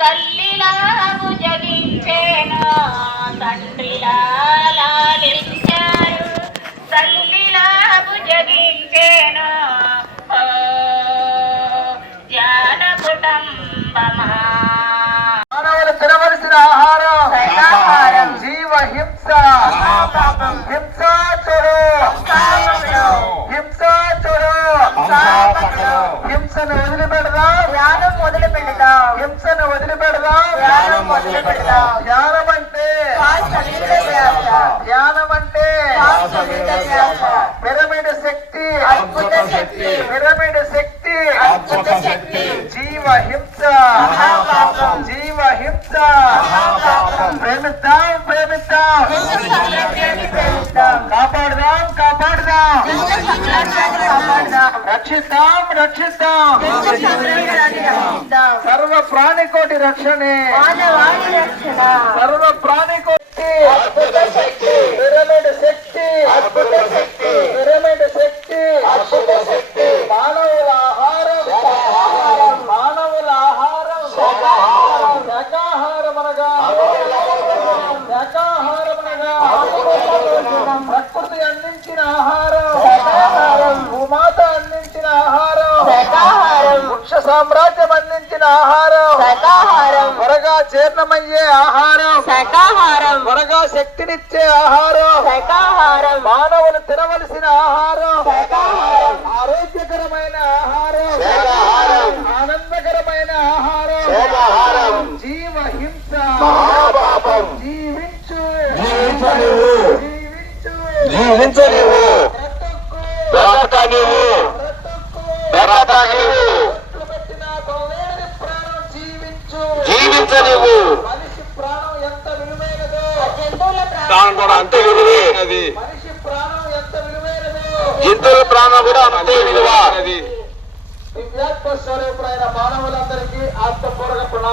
తల్లిలాగు జగించేనా తండ్రిలా లాలి హింసాచుడు హింసాచుడు హింసను వదిలిపెడదాం ధ్యానం మొదలు పెడదాం హింసను వదిలిపెడదాం ధ్యానం మొదలు పెడదాం ధ్యానం అంటే. ధ్యానం అంటే. పిరమిడ్ శక్తి అద్భుత శక్తి. పిరమిడ్ శక్తి అద్భుత శక్తి. జీవ హింస మహాపాపం. జీవ హింస మహాపాపం. ప్రేమిద్దాం ప్రేమిద్దాం. కాపాడుదాం. రక్షిద్దాం రక్షిద్దాం. సర్వ ప్రాణికోటి రక్షణే సర్వ ప్రాణికోటి అద్భుత శక్తి పిరమిడ్ శక్తి అద్భుత శక్తి మానవుల ఆహారం శాకాహారం. మానవుల ఆహారం శాకాహారం. శాకాహారం అనగా శాకాహారం అనగా భోజనం. ప్రకృతి అందించిన ఆహారం. భూమాత అందించిన ఆహారం. వృక్ష సామ్రాజ్యం అందించిన ఆహారం త్వరగా జీర్ణమయ్యే ఆహారం త్వరగా శక్తినిచ్చే ఆహారం మానవులు తినవలసిన ఆహారం. ఆరోగ్యకరమైన ఆహారం శాకాహారం. ఆనందకరమైన ఆహారం శాకాహారం. జీవ హింస మహాపాపం. జీవించు జీవించనివ్వు. జీవించు జీవించనివ్వు బ్రతుకు. బ్రతకనివ్వు బ్రతుకు. ప్రాణం జీవించు మనిషి ప్రాణం కూడా అంతే విలువైనదో. జంతువుల ప్రాణం కూడా అంతే విలువ. దివ్యాత్మ స్వరూపుడైన మానవులందరికీ ఆత్మపూర్వక ప్రణామం